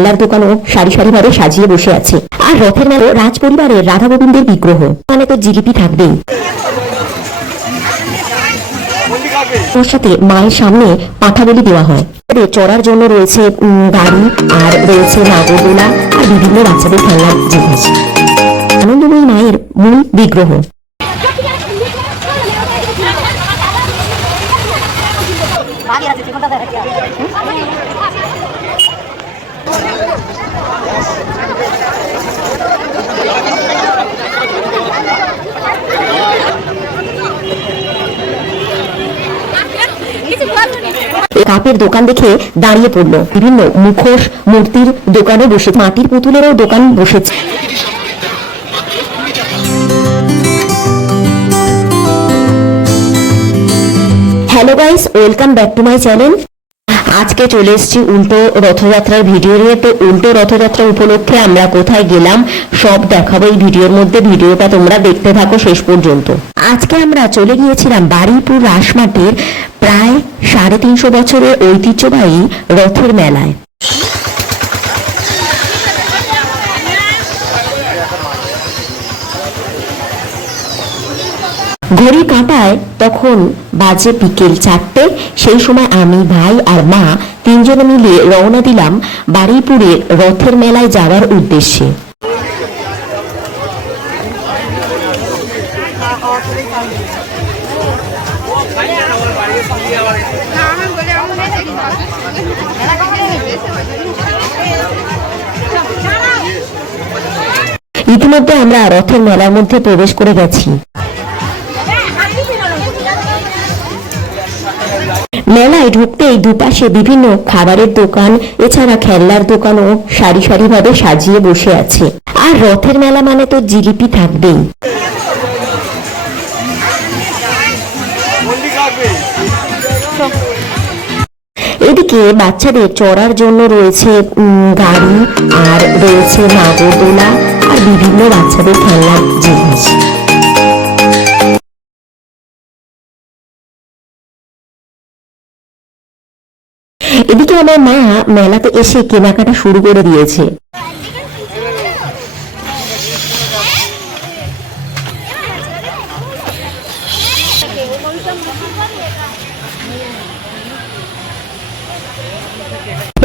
খেলনার দোকানও সারি সারি ভাবে সাজিয়ে বসে আছে। আর রথের মেলা রাজ পরিবারের রাধা গোবিন্দের বিগ্রহ মানে তো জিলিপি থাকবেই। ওর সাথে মায়ের সামনে পাঠা বলি দেওয়া হয়। চড়ার জন্য রয়েছে গাড়ি আর রয়েছে নাগরদোলা আর বিভিন্ন বাচ্চাদের খেলনার জিনিস। আনন্দময়ী মায়ের মূল বিগ্রহ কিছু বলব না কাপের দোকান দেখে দাঁড়িয়ে পড়ল। বিভিন্ন মুখোশ, মূর্তির দোকানে বসে মাটির পুতুলেরও দোকান বসেছে। Hello guys welcome back to my channel আজকে চলে এসেছি উল্টো রথযাত্রার ভিডিও নিয়ে। তো উল্টো রথযাত্রা উপলক্ষে আমরা কোথায় গেলাম, সব দেখাবো এই ভিডিওর মধ্যে। ভিডিওটা তোমরা দেখতে থাকো শেষ পর্যন্ত। আজকে আমরা চলে গিয়েছিলাম বারুইপুর রাসমাটির প্রায় সাড়ে তিনশো বছরের ঐতিহ্যবাহী রথের মেলায়। ঘড়ি কাঁটায় তখন বাজে বিকেল চারটে। সেই সময় আমি, ভাই আর মা তিনজনে মিলে রওনা দিলাম বারুইপুরের রথের মেলায় যাওয়ার উদ্দেশ্যে। ইতিমধ্যে আমরা রথের মেলার মধ্যে প্রবেশ করে গেছি। মেলায় ঢুকতেই দুপাশে বিভিন্ন খাবারের দোকান, এছাড়া খেলনার দোকানও সারি সারি ভাবে সাজিয়ে বসে আছে। আর রথের মেলা মানে তো জিলিপি থাকবেই। এদিকে বাচ্চাদের চড়ার জন্য রয়েছে গাড়ি, আর রয়েছে নাগরদোলা আর বিভিন্ন বাচ্চাদের খেলনার জিনিস। এদিকে আমার মা মেলাতে এসে কেনাকাটা শুরু করে দিয়েছে।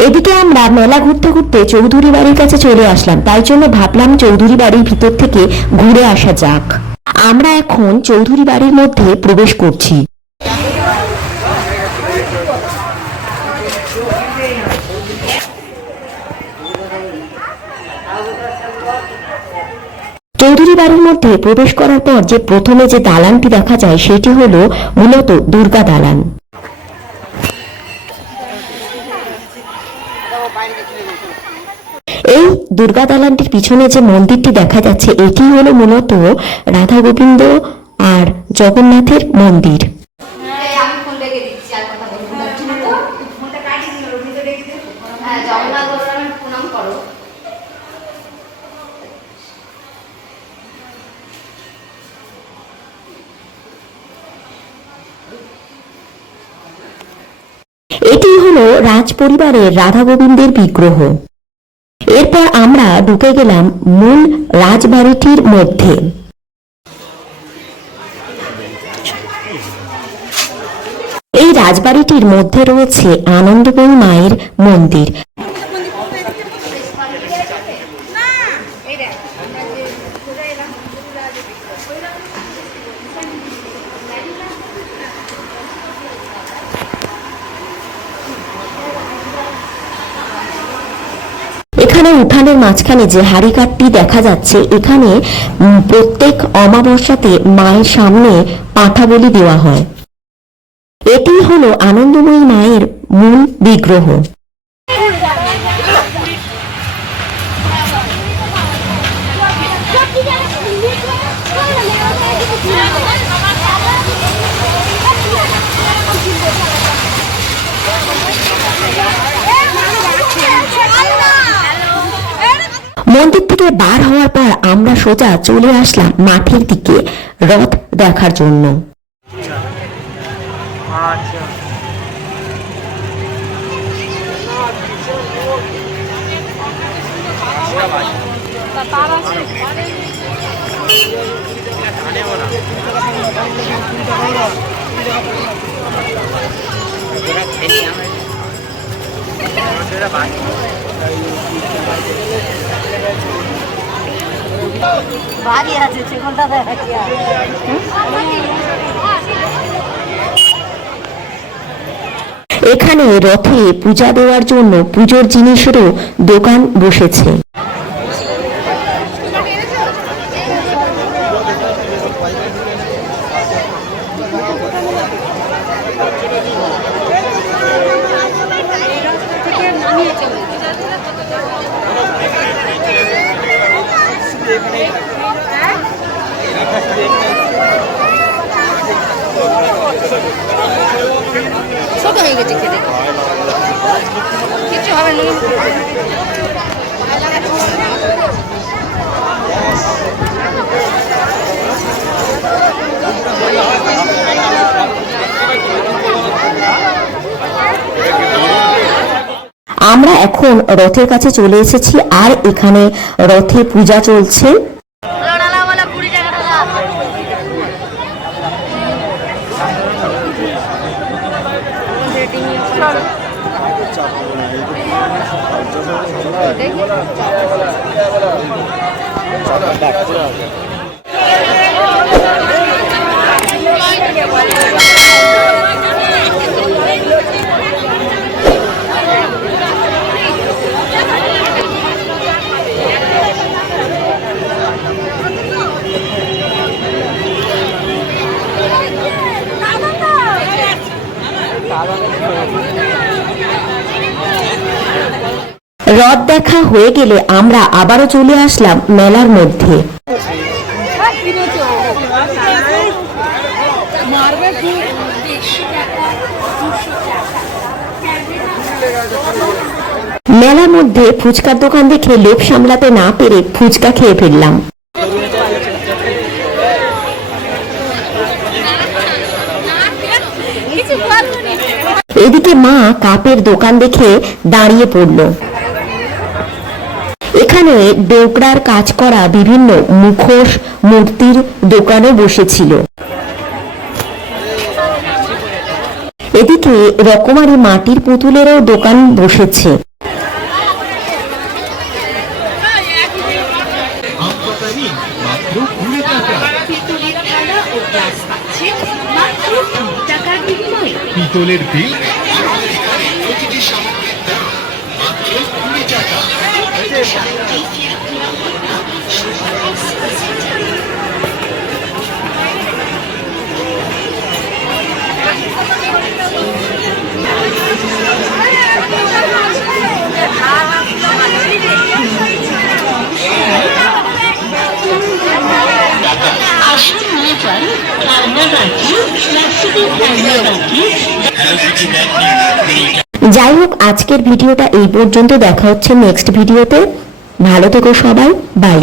এদিকে আমরা মেলা ঘুরতে ঘুরতে চৌধুরী বাড়ির কাছে চলে আসলাম। তাই জন্য ভাবলাম চৌধুরী বাড়ির ভিতর থেকে ঘুরে আসা যাক। আমরা এখন চৌধুরী বাড়ির মধ্যে প্রবেশ করছি চৌধুরী বাড়ির মধ্যে প্রবেশ করার পর যে প্রথমে যে দালানটি দেখা যায়, সেটি হলো মূলত দুর্গা দালান। এই দুর্গা দালানটির পিছনে যে মন্দিরটি দেখা যাচ্ছে, এটি হলো মূলত রাধা গোবিন্দ আর জগন্নাথের মন্দির। আমি ফোন রেখে দিচ্ছি আর কথা বলব না ফোনটা কাটিয়ে দিল ভিতরে রেখে দে হ্যাঁ জগন্নাথ বলরামের প্রণাম করো এটি হলো রাজ পরিবারের রাধা গোবিন্দের বিগ্রহ। এরপর আমরা ঢুকে গেলাম মূল রাজবাড়িটির মধ্যে। এই রাজবাড়িটির মধ্যে রয়েছে আনন্দময়ী মায়ের মন্দির এই দেখ আমরা যে কোথায় এলাম এখানে উঠানের মাঝখানে যে হাড়িকাঠটি দেখা যাচ্ছে, এখানে প্রত্যেক অমাবস্যাতে মায়ের সামনে পাঠা বলি দেওয়া হয়। এটি হলো আনন্দময়ী মায়ের মূল বিগ্রহ। মন্দির থেকে বার হওয়ার পর আমরা সোজা চলে আসলাম মাঠের দিকে রথ দেখার জন্য। আচ্ছা। এখানে রথে পূজা দেওয়ার জন্য পুজোর জিনিসেরও দোকান বসেছে। হয়ে গেছে খেতে। কিছু হবে আমরা এখন রথের কাছে চলে এসেছি আর এখানে রথে পূজা চলছে। ওটাই রথ দেখা হয়ে গেলে আমরা আবারও চলে আসলাম মেলার মধ্যে। মেলার মধ্যে ফুচকার দোকান দেখে লোভ সামলাতে না পেরে ফুচকা খেয়ে ফেললাম এদিকে মা কাপের দোকান দেখে দাঁড়িয়ে পড়ল। এখানে ডোকরার কাজ করা বিভিন্ন মুখোশ মূর্তির দোকানে বসেছিল। এদিকে রকমারি মাটির পুতুলেরও দোকান বসেছে। পিতলের বিল যাই হোক আজকের ভিডিওটা এই পর্যন্ত। দেখা হচ্ছে নেক্সট ভিডিওতে। ভালো থেকো সবাই। বাই